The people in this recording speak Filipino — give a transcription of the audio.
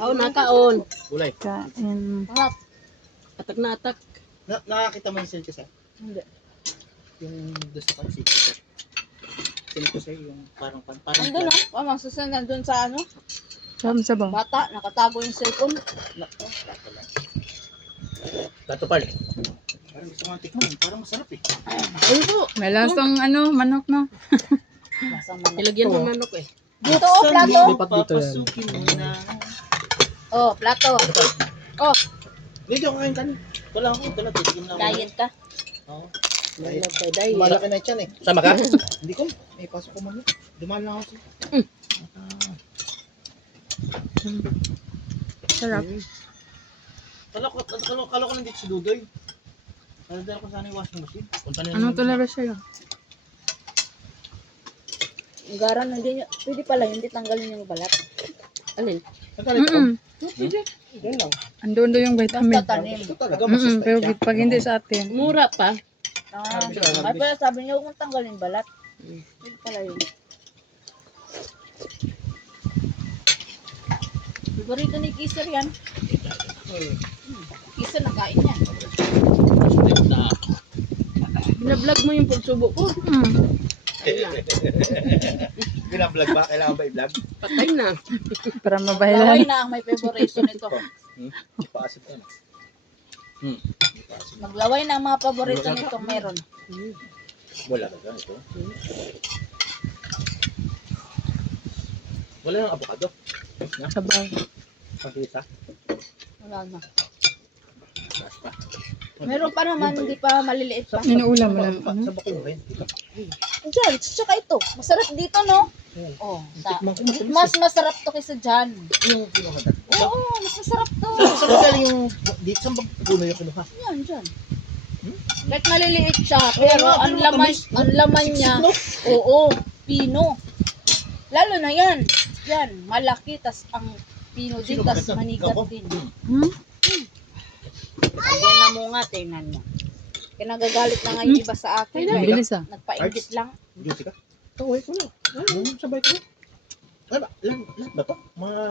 Oo, nakaon. Gulay. Kain. Harap. Atak na atak. Nakakita mo yung silk sa? Hindi. Yung doon sa pansik. Silk ko sa'yo yung parang Andun oh. Masusunod nandun sa ano. Sabaw. Bata, nakatago yung cellphone. Tato pal. Parang gusto mo tikman. Parang masarap eh. Ayun po. May lasang manok na. Masang manok. Ilagyan mo manok eh. Dito oh, plato. Lipat dito yan. Papasukin mo na. Oh, plato. Oh, Dito ako kain kanin. Wala ako. Dala, titigim na ako. diet ka. Oo. Diet ka, diet. Malaki na yan eh. Sama ka? Hindi ko. May pasok ko man. Dumaan lang ako siya. Sarap. Kala ko nandito si Dudoy. Dala ko sana yung washing machine. Punta na Ano talaga siya? Ang garan, hindi nyo, pwede pala, hindi tanggalin yung balat. Alin? Nagkalit ko. Pwede. Yan lang. Andun doon yung vitamin. Basta tanim. Ito talaga masustay Pero siya. pag hindi sa atin. Mura pa. Ay, pala sabi niyo, kung tanggalin balat. Pwede pala yun. Favorito ni Kiser yan. Kiser, nakain yan. Binablog mo yung pagsubo ko. Ayun na. Binablog ba? Kailangan ba i-vlog? Patay na. Para Laway mabahilan. na ang may favorito nito. Ipaasin ko na. Maglaway na ang mga paborito nito meron. Wala ka dyan ito. Wala yung avocado. Sabaw. Pagkita. Wala na. Meron pa naman, hindi pa maliliit pa. Inuulam mo lang. Sa bakong rin. Diyan, tsaka ito. Masarap dito, no? Oh, mas masarap to kaysa dyan. Yung kinuha. Oo, mas masarap to. Saan ba galing yung dito? Saan ba puno yung kinuha? Yan, dyan. Kahit maliliit siya, pero ang laman niya, oo, pino. Lalo na yan. Yan, malaki, tas ang pino din, tas manigat din. Ayan na mo nga, tingnan mo. Kaya nagagalit na nga yung iba sa akin. Ang bilis Nagpaingit lang. Duty ka? Taway ko na. Sabay ko. Ano ba? Lahat ba to? Mga...